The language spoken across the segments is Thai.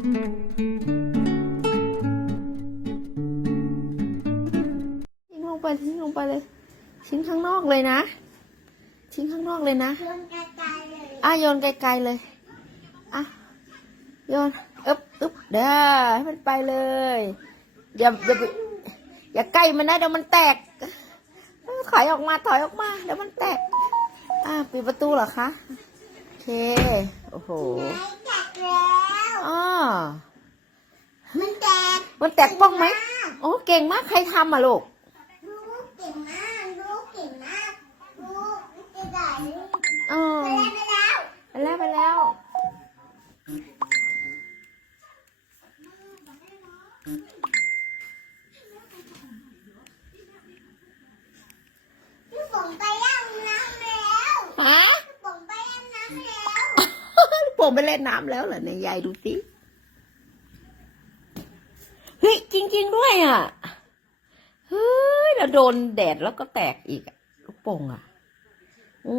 ทิ้งลงไปทิ้งลงไปเลย ทิ้งข้างนอกเลยนะ ทิ้งข้างนอกเลยนะโยนไกลๆเลยอะโยนไกลๆเลยอะโยนอึ๊บอึ๊บเด้อให้มันไปเลยอย่าอย่าไปอย่าใกล้มันนะเดี๋ยวมันแตกเออถอยออกมาถอยออกมาเดี๋ยวมันแตก อะปิดประตูเหรอคะ โอเค โอ้โห อ๋อมันแตกมันแตกป้องไหมโอ้เก่งมากใครทำอะลูกลูกเก่งมากลูกเก่งมากลูกจะได้เออไปแล้วไปแล้วไปแล้วไปแล้วพี่ฝนไปย่างน้ำแล้วฮะ พี่ฝนไปย่างน้ำแล้ว ผมไปเล่นน้ำแล้วเหรอในยยายดูสิเฮ้ยจริง ๆ ด้วยอะเฮ้ยแล้วโดนแดดแล้วก็แตกอีกลูกโป่งอะโอ้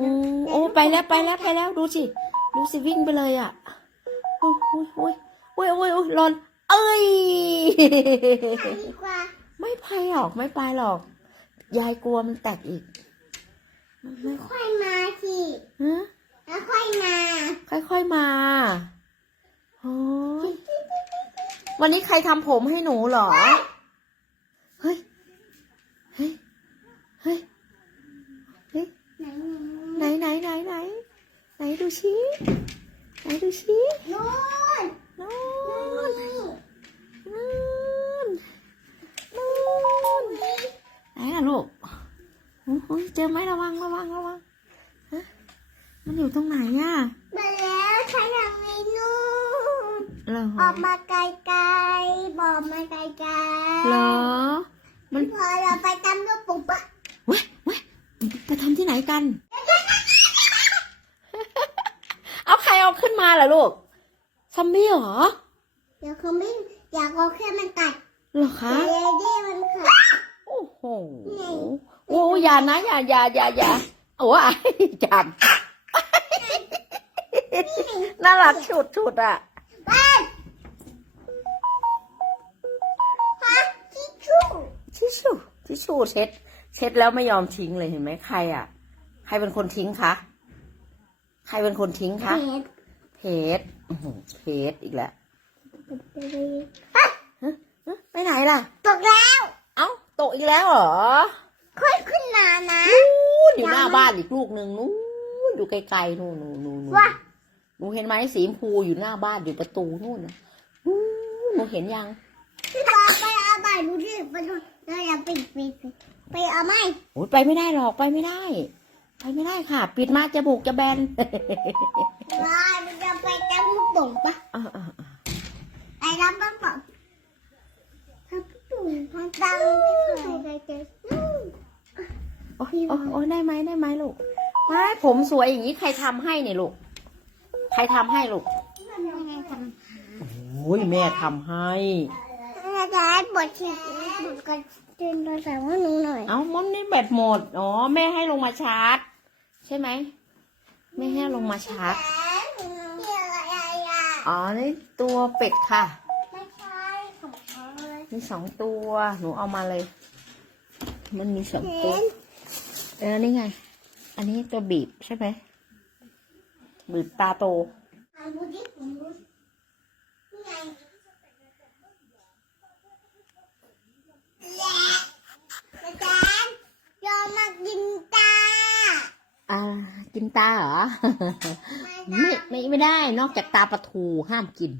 โอ้ไปแล้วไปแล้วไปแล้วดูสิดูสิวิ่งไปเลยอะโอ้ยโอ้ยโอ้ยโอ้ยโอ้ยโอ้ยร้อน เอ้ยไม่ไปหรอกไม่ไปหรอก ยายกลัวมันแตกอีกไม่ค่อยมาสิฮะแล้วค่อยมา ค่อยๆมาโอ้ยวันนี้ใครทำผมให้หนูเหรอ เฮ้ย เฮ้ย เฮ้ย เฮ้ย ไหนไหนไหนไหนไหนไหนดูชิไหนดูชินู่นนู่นู่นนนี่นู่นนู่นไหนล่ะลูกโอ้โหเจอไหมระวังระวังระวังฮะมันอยู่ตรงไหนอะ มาแล้วใช้ทางนี้นู่น เหรอออกมาไกลๆบอกมาไกลๆเหรอ มันพอเราไปตามลูกปุ๊บปะเว้ยเว้ยไปทำที่ไหนกัน เอาใครเอาขึ้นมาล่ะลูกซอมบี้เหรอเดี๋ยวเขาไม่อยากเอาแค่มันกัดเหรอคะเลดี้มันกัดโอ้โหโอ้อย่านะอย่าอย่าอย่าอย่าโอ้ยจำน่ารักชุดชุดอะ ชู่ทิชชู่เช็ด เช็ดแล้วไม่ยอมทิ้งเลยเห็นไหมใครอะ ใครเป็นคนทิ้งคะใครเป็นคนทิ้งคะเห็ดเพชรอื้อหือเพชรอีกแล้วฮะฮะไปไหนล่ะ ตกแล้ว เอ้าตกอีกแล้วเหรอค่อยขึ้นมานะนู่นอยู่หน้าบ้านอีกลูกหนึ่งนู่นอยู่ไกลๆนู่นนู่นนู่นนู่นว่าหนูเห็นไหมสีชมพูอยู่หน้าบ้านอยู่ประตูนู่นนะนู่นหนูเห็นยังพี่บอลไปเอาใบดูดิไปดู เราอย่าปิดปิดปิดไปเอาไหมโอ้ยไปไม่ได้หรอกไปไม่ได้ ไปไม่ได้ค่ะ ปิดมากจมูกจะแบนว่ามันจะไปตามลูกปุ่งปะอ่าอ่าอ่าไปรับลูกปุ่งทำปุ่งทำตังไม่เคยไปเจอนู่นโอ้ยโอ้ยโอ้ยได้ไหมได้ไหมลูกไม่ผมสวยอย่างนี้ใครทำให้เนี่ยลูก ใครทำให้ลูกยังไงทโอ้ยแม่ทำให้ำ อาจารย์บทที่บทกันเตือนโทรศัพท์ให้หนูหน่อยเอ้ามอนนี่แบตหมด อ๋อ แม่ให้ลงมาชาร์จ ใช่ไหม แม่ให้ลงมาชาร์จนี่อะไรอะอ๋อ นี่ตัวเป็ดค่ะ ไม่ใช่ของเขาเลยมีสองตัว หนูเอามาเลย มันมีสองตัวเห็นเออ นี่ไง อันนี้ตัวบีบใช่ไหมบีบตาโตอะดูดิผมดูนี่ไงและอาจารย์ยอมมากินตา อ่ากินตาเหรอไม่ไม่ไม่ไม่ได้นอกจากตาปลาทูห้ามกิน